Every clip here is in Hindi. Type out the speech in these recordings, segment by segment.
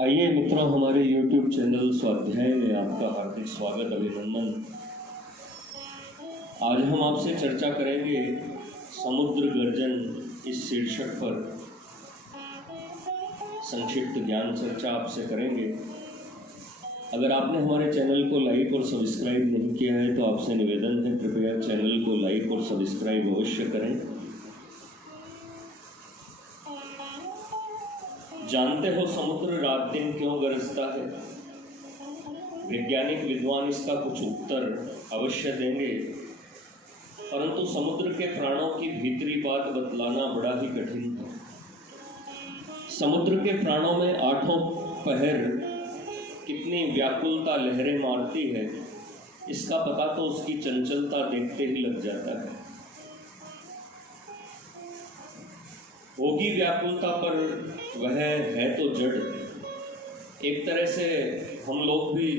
आइए मित्रों, हमारे YouTube चैनल स्वाध्याय में आपका हार्दिक स्वागत, अभिनंदन। आज हम आपसे चर्चा करेंगे समुद्र गर्जन इस शीर्षक पर संक्षिप्त ज्ञान चर्चा आपसे करेंगे। अगर आपने हमारे चैनल को लाइक और सब्सक्राइब नहीं किया है तो आपसे निवेदन है, कृपया चैनल को लाइक और सब्सक्राइब अवश्य करें। जानते हो समुद्र रात दिन क्यों गरजता है? वैज्ञानिक विद्वान इसका कुछ उत्तर अवश्य देंगे, परंतु समुद्र के प्राणों की भीतरी बात बतलाना बड़ा ही कठिन है। समुद्र के प्राणों में आठों पहर कितनी व्याकुलता लहरें मारती है, इसका पता तो उसकी चंचलता देखते ही लग जाता है। होगी व्याकुलता पर वह है तो जड़। एक तरह से हम लोग भी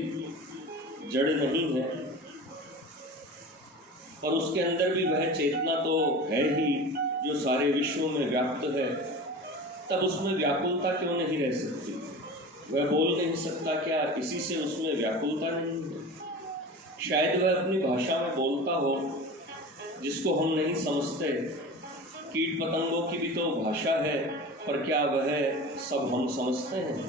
जड़ नहीं है, पर उसके अंदर भी वह चेतना तो है ही जो सारे विश्व में व्याप्त है। तब उसमें व्याकुलता क्यों नहीं रह सकती? वह बोल नहीं सकता क्या इसी से उसमें व्याकुलता नहीं है? शायद वह अपनी भाषा में बोलता हो जिसको हम नहीं समझते। कीट पतंगों की भी तो भाषा है, पर क्या वह सब हम समझते हैं?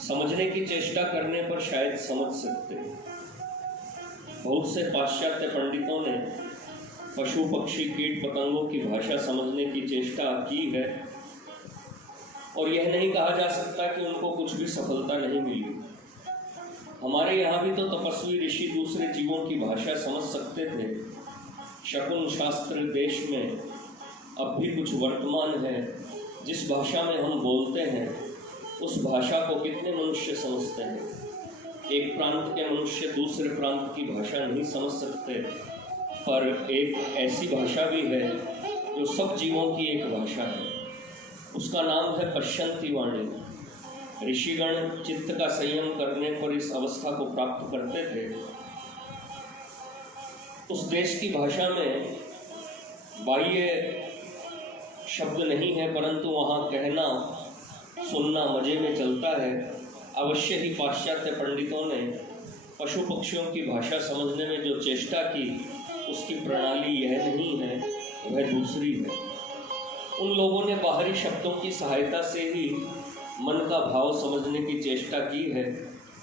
समझने की चेष्टा करने पर शायद समझ सकते हैं। बहुत से पाश्चात्य पंडितों ने पशु पक्षी कीट पतंगों की भाषा समझने की चेष्टा की है, और यह नहीं कहा जा सकता कि उनको कुछ भी सफलता नहीं मिली। हमारे यहाँ भी तो तपस्वी ऋषि दूसरे जीवों की भाषा समझ सकते थे। शकुन शास्त्र देश में अब भी कुछ वर्तमान है। जिस भाषा में हम बोलते हैं उस भाषा को कितने मनुष्य समझते हैं? एक प्रांत के मनुष्य दूसरे प्रांत की भाषा नहीं समझ सकते, पर एक ऐसी भाषा भी है जो सब जीवों की एक भाषा है। उसका नाम है पश्यंती वाणी। ऋषिगण चित्त का संयम करने पर इस अवस्था को प्राप्त करते थे। उस देश की भाषा में बाह्य शब्द नहीं है, परंतु वहाँ कहना सुनना मजे में चलता है। अवश्य ही पाश्चात्य पंडितों ने पशु पक्षियों की भाषा समझने में जो चेष्टा की उसकी प्रणाली यह नहीं है, वह दूसरी है। उन लोगों ने बाहरी शब्दों की सहायता से ही मन का भाव समझने की चेष्टा की है,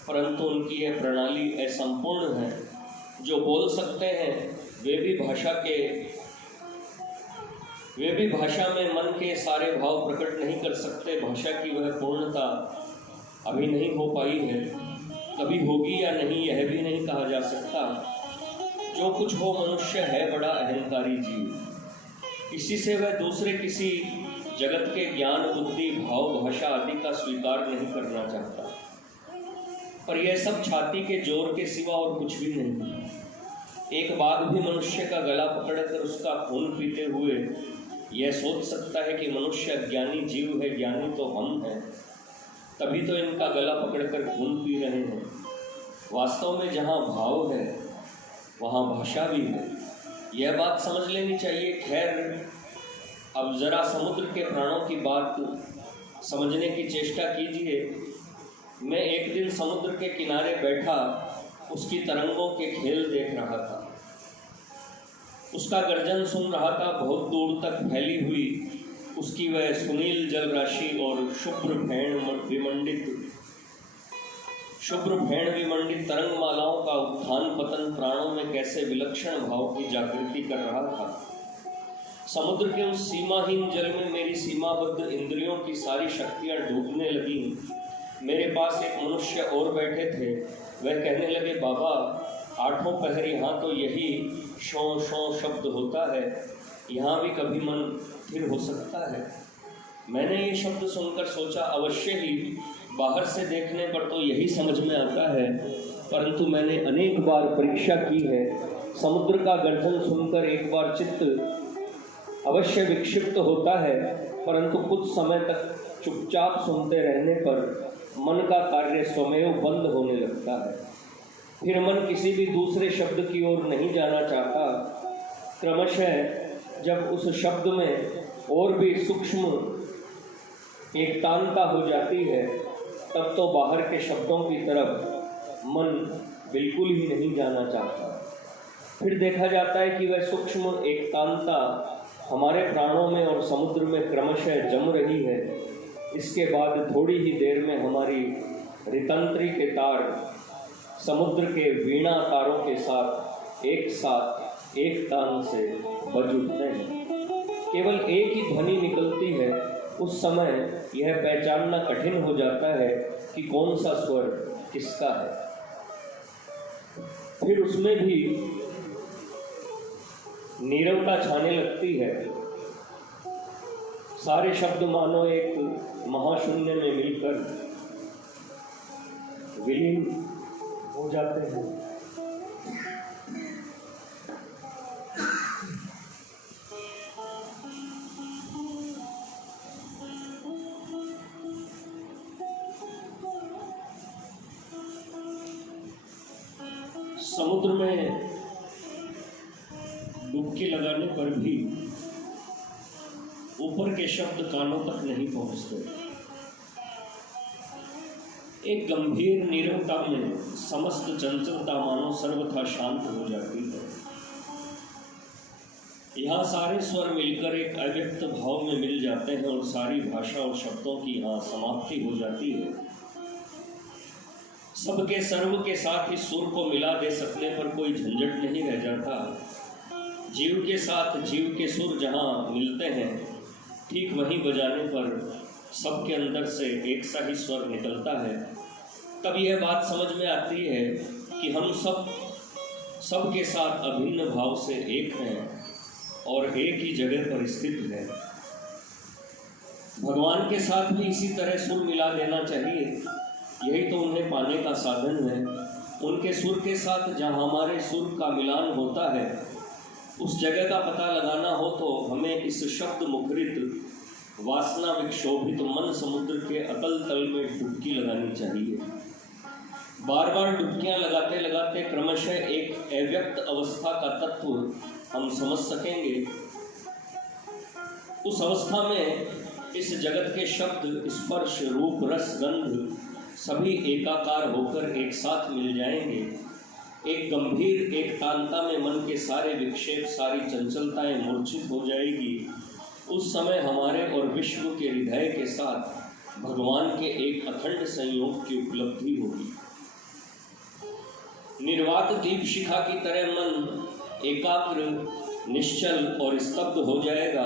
परंतु उनकी यह प्रणाली असंपूर्ण है। जो बोल सकते हैं वे भी भाषा में मन के सारे भाव प्रकट नहीं कर सकते। भाषा की वह पूर्णता अभी नहीं हो पाई है। कभी होगी या नहीं यह भी नहीं कहा जा सकता। जो कुछ हो, मनुष्य है बड़ा अहंकारी जीव। इसी से वह दूसरे किसी जगत के ज्ञान बुद्धि भाव भाषा आदि का स्वीकार नहीं करना चाहता। पर यह सब छाती के जोर के सिवा और कुछ भी नहीं है। एक बाघ भी मनुष्य का गला पकड़कर उसका खून पीते हुए यह सोच सकता है कि मनुष्य ज्ञानी जीव है, ज्ञानी तो हम हैं, तभी तो इनका गला पकड़कर खून पी रहे हैं। वास्तव में जहाँ भाव है वहाँ भाषा भी है। यह बात समझ लेनी चाहिए। खैर, अब जरा समुद्र के प्राणों की बात समझने की चेष्टा कीजिए। मैं एक दिन समुद्र के किनारे बैठा उसकी तरंगों के खेल देख रहा था। उसका गर्जन सुन रहा था। बहुत दूर तक फैली हुई उसकी वह सुनील जल राशि और शुभ्र फेण विमंडित तरंग मालाओं का उत्थान पतन प्राणों में कैसे विलक्षण भाव की जागृति कर रहा था। समुद्र के उस सीमाहीन जल में मेरी सीमाबद्ध इंद्रियों की सारी शक्तियां डूबने लगी। मेरे पास एक मनुष्य और बैठे थे। वह कहने लगे, बाबा, आठों पहर यहाँ तो यही शो शो शब्द होता है, यहाँ भी कभी मन स्थिर हो सकता है? मैंने ये शब्द सुनकर सोचा, अवश्य ही बाहर से देखने पर तो यही समझ में आता है, परंतु मैंने अनेक बार परीक्षा की है। समुद्र का गर्जन सुनकर एक बार चित्त अवश्य विक्षिप्त होता है, परंतु कुछ समय तक चुपचाप सुनते रहने पर मन का कार्य स्वमेव बंद होने लगता है। फिर मन किसी भी दूसरे शब्द की ओर नहीं जाना चाहता। क्रमशः जब उस शब्द में और भी सूक्ष्म एकतांता हो जाती है तब तो बाहर के शब्दों की तरफ मन बिल्कुल ही नहीं जाना चाहता। फिर देखा जाता है कि वह सूक्ष्म एकांता हमारे प्राणों में और समुद्र में क्रमशः जम रही है। इसके बाद थोड़ी ही देर में हमारी रितंत्री के तार समुद्र के वीणा तारों के साथ एक तान से बज उठते हैं। केवल एक ही ध्वनि निकलती है। उस समय यह पहचानना कठिन हो जाता है कि कौन सा स्वर किसका है। फिर उसमें भी नीरवता छाने लगती है। सारे शब्द मानो एक महाशून्य में मिलकर विलीन हो जाते हैं। समुद्र में डुबकी लगाने पर भी ऊपर के शब्द कानों तक नहीं पहुंचते। एक गंभीर नीरवता में समस्त चंचलता मानो सर्वथा शांत हो जाती है। यहाँ सारे स्वर मिलकर एक अव्यक्त भाव में मिल जाते हैं और सारी भाषा और शब्दों की यहाँ समाप्ति हो जाती है। सबके सर्व के साथ इस सुर को मिला दे सकने पर कोई झंझट नहीं रह जाता। जीव के साथ जीव के सुर जहाँ मिलते हैं, ठीक वहीं बजाने पर सबके अंदर से एक सा ही स्वर निकलता है। तब यह बात समझ में आती है कि हम सबके साथ अभिन्न भाव से एक हैं और एक ही जगह पर स्थित हैं। भगवान के साथ भी इसी तरह सुर मिला देना चाहिए। यही तो उन्हें पाने का साधन है। उनके सुर के साथ जहाँ हमारे सुर का मिलान होता है, उस जगह का पता लगाना हो तो हमें इस शब्द मुखरित वासना विक्षोभित मन समुद्र के अतल तल में डुबकी लगानी चाहिए। बार बार डुबकियां लगाते लगाते क्रमशः एक अव्यक्त अवस्था का तत्व हम समझ सकेंगे। उस अवस्था में इस जगत के शब्द, स्पर्श, रूप, रस, गंध सभी एकाकार होकर एक साथ मिल जाएंगे। एक गंभीर एकतांता में मन के सारे विक्षेप, सारी चंचलताएं मूर्छित हो जाएगी। उस समय हमारे और विश्व के हृदय के साथ भगवान के एक अखंड संयोग की उपलब्धि होगी। निर्वात दीप शिखा की तरह मन एकाग्र, निश्चल और स्तब्ध हो जाएगा।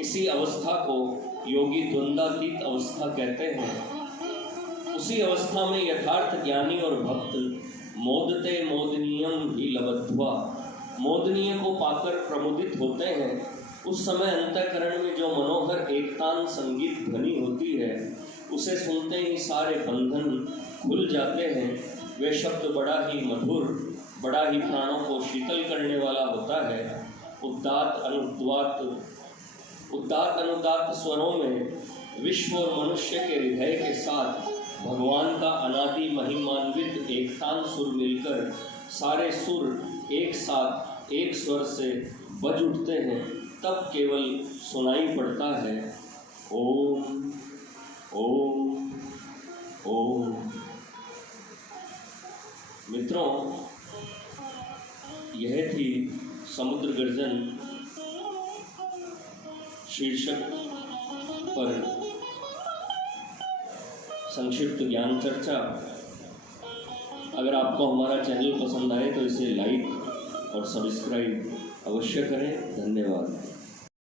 इसी अवस्था को योगी द्वंद्वातीत अवस्था कहते हैं। उसी अवस्था में यथार्थ ज्ञानी और भक्त मोदते मोदनीयम ही लब्ध्वा, मोदनीय को पाकर प्रमुदित होते हैं। उस समय अंतःकरण में जो मनोहर एकतान संगीत ध्वनि होती है, उसे सुनते ही सारे बंधन खुल जाते हैं। वे शब्द बड़ा ही मधुर, बड़ा ही प्राणों को शीतल करने वाला होता है। उदात्त अनुदात्त स्वरों में विश्व और मनुष्य के हृदय के साथ भगवान का अनादि महिमान्वित एकतान सुर मिलकर सारे सुर एक साथ एक स्वर से बज उठते हैं। तब केवल सुनाई पड़ता है ओम ओम ओम। मित्रों, यह थी समुद्र गर्जन शीर्षक पर संक्षिप्त ज्ञान चर्चा। अगर आपको हमारा चैनल पसंद आए तो इसे लाइक और सब्सक्राइब अवश्य करें। धन्यवाद।